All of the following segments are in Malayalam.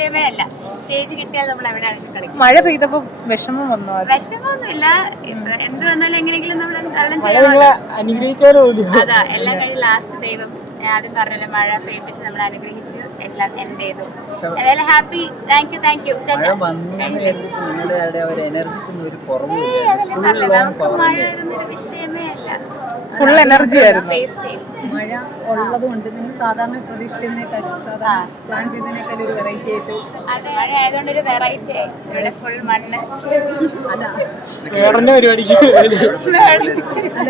വിഷയമേ അല്ല. സ്റ്റേജ് കിട്ടിയാൽ നമ്മൾ എവിടെയാണെങ്കിലും കളിക്കും. മഴ പെയ്തപ്പോ വിഷമം വന്നോ? വിഷമമൊന്നുമില്ല, എന്ത് വന്നാലും എങ്ങനെയെങ്കിലും നമ്മൾ അതാ എല്ലാം കഴിഞ്ഞ് ലാസ്റ്റ് ദൈവം ആദ്യം പറഞ്ഞല്ലോ മഴ പെയ്പ്പിച്ച് നമ്മൾ അനുഗ്രഹിച്ചു, എല്ലാം എൻഡ് ചെയ്തു. എന്തായാലും ഹാപ്പി. Thank you. നമുക്ക് മഴ വരുന്നൊരു വിഷയമേ അല്ല. ഫുൾ എനർജി ആയിരുന്നു. മഴ ഉള്ളത് കൊണ്ട് നിങ്ങൾ സാധാരണ പ്രതീക്ഷിച്ചതിനേക്കാളും പ്ലാൻ ചെയ്തതിനേക്കാൾ ഒരു വെറൈറ്റി ആയിട്ട്. അതെ, മഴ ആയതുകൊണ്ട് ഒരു വെറൈറ്റി ആയി. ഇവിടെ ഫുൾ മണ്ണ്. അല്ല,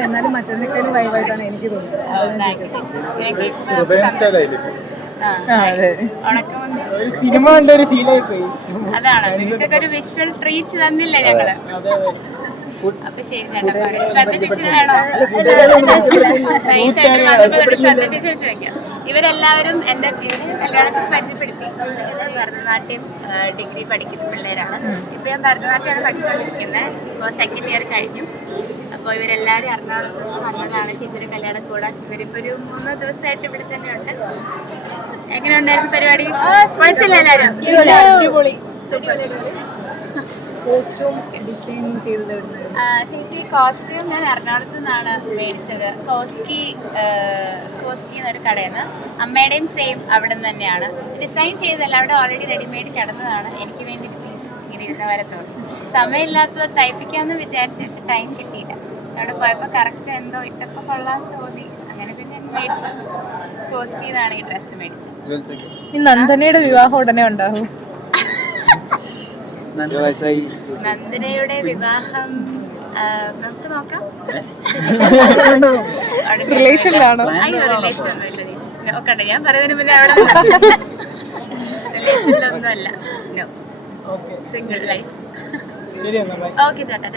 എന്നാലും മറ്റൊന്നിനേക്കാളും വൈബായിട്ടാണ് എനിക്ക് തോന്നുന്നത്. സിനിമ കണ്ട ഒരു ഫീൽ ആയി പോയി. അതാണ്, നിങ്ങൾക്കൊക്കെ ഒരു വിഷ്വൽ ട്രീറ്റ് തന്നില്ല ഞങ്ങള്. അപ്പൊ ശരി ചേട്ടാ, ശ്രദ്ധിച്ചു വേണോ? ശ്രദ്ധിച്ചു ചോദിക്കാം. ഇവരെല്ലാവരും എന്റെ കല്യാണത്തിൽ പരിചയപ്പെടുത്തി. ഭരതനാട്യം ഡിഗ്രി പഠിക്കുന്ന പിള്ളേരാണ്. ഇപ്പൊ ഞാൻ ഭരതനാട്യമാണ് പഠിച്ചുകൊണ്ടിരിക്കുന്നത്. ഇപ്പോൾ സെക്കൻഡ് ഇയർ കഴിഞ്ഞു. അപ്പോൾ ഇവരെല്ലാവരും എറണാകുളത്ത് വന്നതാണ് ചേച്ചിയുടെ കല്യാണം കൂടാൻ. ഇവരിപ്പോ ഒരു 3 ദിവസമായിട്ട് ഇവിടെ തന്നെ ഉണ്ട്. എങ്ങനെ ഉണ്ടായിരുന്നു പരിപാടി? കുഴപ്പമില്ല, എല്ലാവരും സൂപ്പർ. കോസ്റ്റ്യൂം ഡിസൈനിങ് ചെയ്തത് ചേച്ചി കോസ്റ്റ്യൂം ഞാൻ എറണാകുളത്ത് നിന്നാണ് മേടിച്ചത്. കോസ്കി എന്നൊരു കടയിൽ നിന്ന്. അമ്മയുടെയും സെയിം അവിടെ നിന്ന് തന്നെയാണ്. ഡിസൈൻ ചെയ്തല്ല, അവിടെ ഓൾറെഡി റെഡിമെയ്ഡ് കിടന്നതാണ്. എനിക്ക് വേണ്ടി പീസ് ഇങ്ങനെ ഇരുന്ന പോലെ തോന്നി. സമയമില്ലാത്തത് ടൈപ്പിക്കാമെന്ന് വിചാരിച്ചു, പക്ഷെ ടൈം കിട്ടിയില്ല. അവിടെ പോയപ്പോൾ കറക്റ്റ് എന്തോ ഇട്ടപ്പോൾ കൊള്ളാൻ തോന്നി. അങ്ങനെ പിന്നെ മേടിച്ചു. കോസ്കി എന്നാണ് ഈ ഡ്രസ്സ് മേടിച്ചത്. ഈ നന്ദനയുടെ വിവാഹം ഉടനെ ഉണ്ടാവും? നന്ദനയുടെ വിവാഹം നമുക്ക് നോക്കാം. റിലേഷനിലാണോ? അയ്യോ, റിലേഷൻ ഒന്നുമില്ല ചേച്ചി. നോക്കട്ടെ, ഞാൻ പറയുന്നതിന് മുന്നേ അവിടെ റിലേഷനിലൊന്നും അല്ല. No, single life. ഓക്കെ ചേട്ടാ.